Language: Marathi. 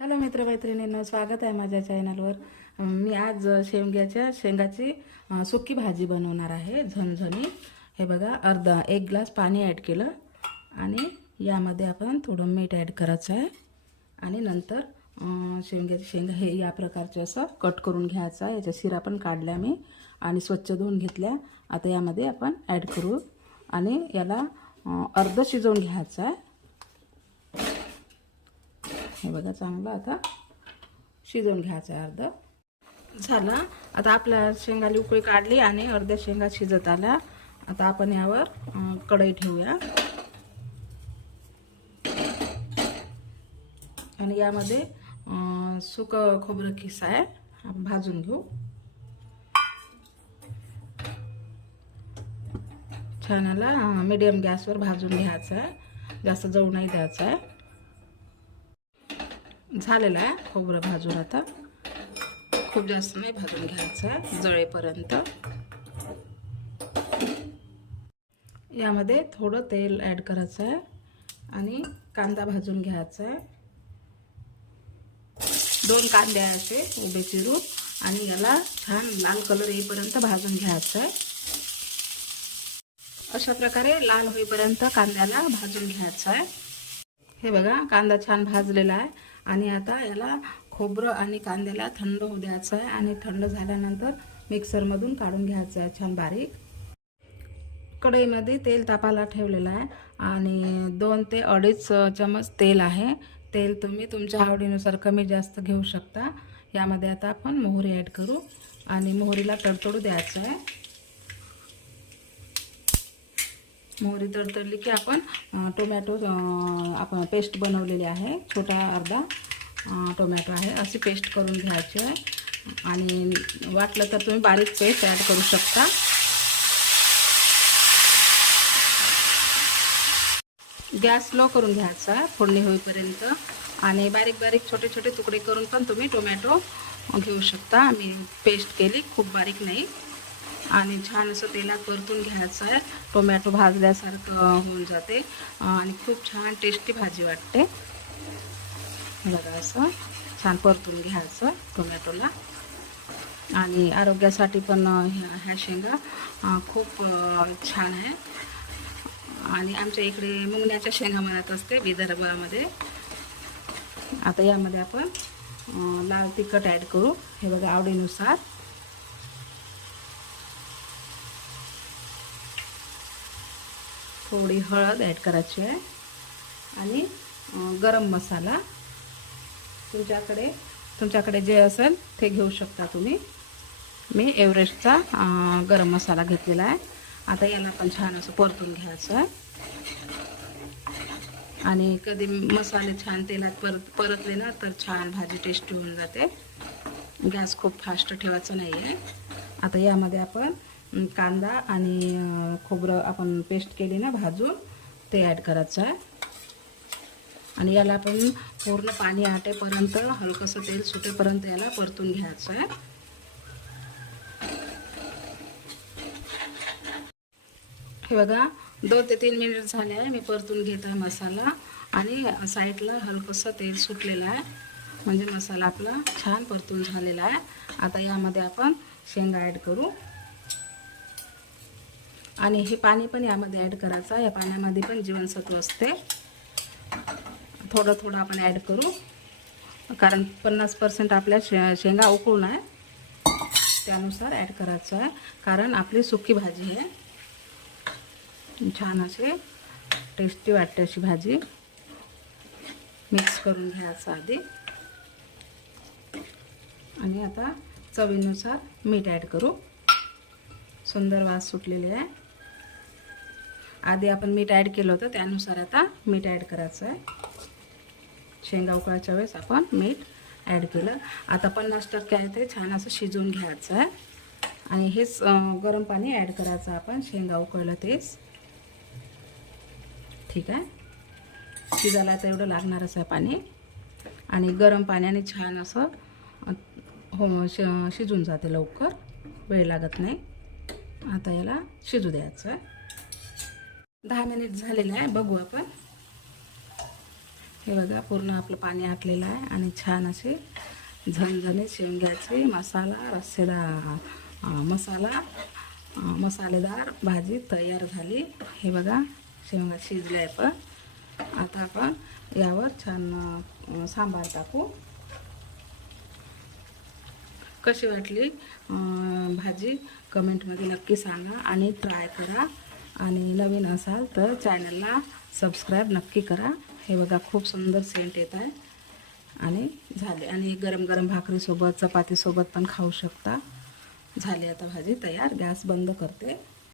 हॅलो मित्रमैत्रिणींना स्वागत आहे माझ्या चॅनलवर. मी आज शेवग्याच्या शेंगाची सुकी भाजी बनवणार आहे झणझणी हे बघा अर्धा एक ग्लास पाणी ॲड केलं. आणि यामध्ये आपण थोडं मीठ ॲड करायचं आहे. आणि नंतर अं, शेवग्याची शेंगा हे या प्रकारचे असं कट करून घ्यायचं आहे. याच्या शिरा पण काढल्या मी. आणि स्वच्छ धुवून घेतल्या. आता यामध्ये आपण ॲड करू. आणि याला अर्ध शिजवून घ्यायचं आहे. हे बघा चांगलं आता शिजवून घ्यायचं आहे अर्ध. झालं. आता आपल्या शेंगाली उकळी काढली आणि अर्ध्या शेंगा शिजत आल्या. आता आपण यावर कढई ठेवूया. आणि यामध्ये सुकं खोबरं खिसा आहे आपण भाजून घेऊ. छान याला मिडियम गॅसवर भाजून घ्यायचं आहे. जास्त जवळ नाही द्यायचं आहे. झालेलं आहे खोबरं भाजून आता. खूप जास्त नाही भाजून घ्यायचं आहे जळेपर्यंत. यामध्ये थोडं तेल ॲड करायचं आहे आणि कांदा भाजून घ्यायचा आहे. दोन कांदे आहे असे उभे चिरून. आणि याला छान लाल कलर येईपर्यंत भाजून घ्यायचं आहे. अशा प्रकारे लाल होईपर्यंत कांद्याला भाजून घ्यायचं आहे. हे बघा कांदा छान भाजलेला आहे. आणि आता याला खोबरं आणि कांद्याला थंड होऊ द्यायचं आहे आणि थंड झाल्यानंतर मिक्सरमधून काढून घ्यायचं आहे. छान बारीक. कढईमध्ये तेल तापाला ठेवलेलं आहे आणि दोन ते अडीच चमच तेल आहे. तेल तुम्ही तुमच्या आवडीनुसार कमी जास्त घेऊ शकता. यामध्ये आता आपण मोहरी ॲड करू आणि मोहरीला तडतडू द्यायचं आहे. मोहरी तडतडली की आपण टोमॅटो आपण पेस्ट बनवलेली आहे. छोटा अर्धा टोमॅटो आहे. अशी पेस्ट करून घ्यायची आहे. आणि वाटलं तर तुम्ही बारीक पेस्ट ॲड करू शकता. गॅस स्लो करून घ्यायचा फोडणी होईपर्यंत. आणि बारीक बारीक छोटे छोटे तुकडे करून पण तुम्ही टोमॅटो घेऊ शकता. मी पेस्ट केली खूप बारीक नाही. आणि छान असं तेलात परतून घ्यायचं आहे. टोमॅटो भाजल्यासारखं होऊन जाते. आणि खूप छान टेस्टी भाजी वाटते. बघा असं छान परतून घ्यायचं टोमॅटोला. आणि आरोग्यासाठी पण ह्या ह्या शेंगा खूप छान आहे. आणि आमच्या इकडे मुंगण्याच्या शेंगा म्हणत असते विदर्भामध्ये. आता यामध्ये आपण लाल तिखट ॲड करू. हे बघा आवडीनुसार. थोडी हळद ॲड करायची आहे. आणि गरम मसाला. तुमच्याकडे तुमच्याकडे जे असेल ते घेऊ शकता तुम्ही. मी एव्हरेस्टचा गरम मसाला घेतलेला आहे. आता याला पण छान असं परतून घ्यायचं आहे. आणि कधी मसाले छान तेलात परत परतले ना तर छान भाजी टेस्टी होऊन जाते. गॅस खूप फास्ट ठेवायचा नाही आहे आता यामध्ये आपण कांदा आणि खोबरं आपण पेस्ट केली ना भाजून ते ॲड करायचं आहे. आणि याला आपण पूर्ण पाणी आटेपर्यंत हलकंसं तेल सुटेपर्यंत याला परतून घ्यायचं आहे. हे बघा दोन ते तीन मिनिट झाले आहे मी परतून घेत आहे मसाला. आणि साईडला हलकंसं तेल सुटलेलं आहे. म्हणजे मसाला आपला छान परतून झालेला आहे. आता यामध्ये आपण शेंगा ॲड करू. आणि हे पाणी पण यामध्ये ॲड करायचं या पाण्यामध्ये पण जीवनसत्व असते. थोडं थोडं आपण ॲड करू. कारण पन्नास पर्सेंट आपल्या शे शेंगा उकळून आहे. त्यानुसार ॲड करायचं आहे. कारण आपली सुकी भाजी आहे. छान असे टेस्टी वाटते अशी भाजी. मिक्स करून घ्यायचं आधी. आणि आता चवीनुसार मीठ ॲड करू. सुंदर वास सुटलेली आहे. आधी आपण मीठ ॲड केलं होतं त्यानुसार आता मीठ ॲड करायचं आहे. शेंगा उकळायच्या वेळेस आपण मीठ ॲड केलं. आता पन्नास टक्के आहे ते छान असं शिजवून घ्यायचं आहे. आणि हेच गरम पाणी ॲड करायचं आपण शेंगा उकळलं तेच. ठीक आहे? शिजायला तर एवढं लागणारच आहे पाणी. आणि गरम पाण्याने छान असं हो श शिजून जाते लवकर. वेळ लागत नाही. आता याला शिजू द्यायचं आहे. दहा मिनिट झालेलं आहे बघू आपण. हे बघा पूर्ण आपलं पाणी आटलेलं आहे आणि छान असे झणझणीत शेवग्याचे मसाला रस्सेदार मसाला मसालेदार भाजी तयार झाली. हे बघा शेवगा शिजले आहे पण. आता आपण यावर छान सांबार टाकू. कशी वाटली भाजी? कमेंटमध्ये नक्की सांगा आणि ट्राय करा. आणि नवीन असाल तर चॅनलला सबस्क्राईब नक्की करा. हे बघा खूप सुंदर सेंट येत आहे. आणि झाले आणि गरम गरम भाकरीसोबत चपातीसोबत पण खाऊ शकता. झाली आता भाजी तयार गॅस बंद करते.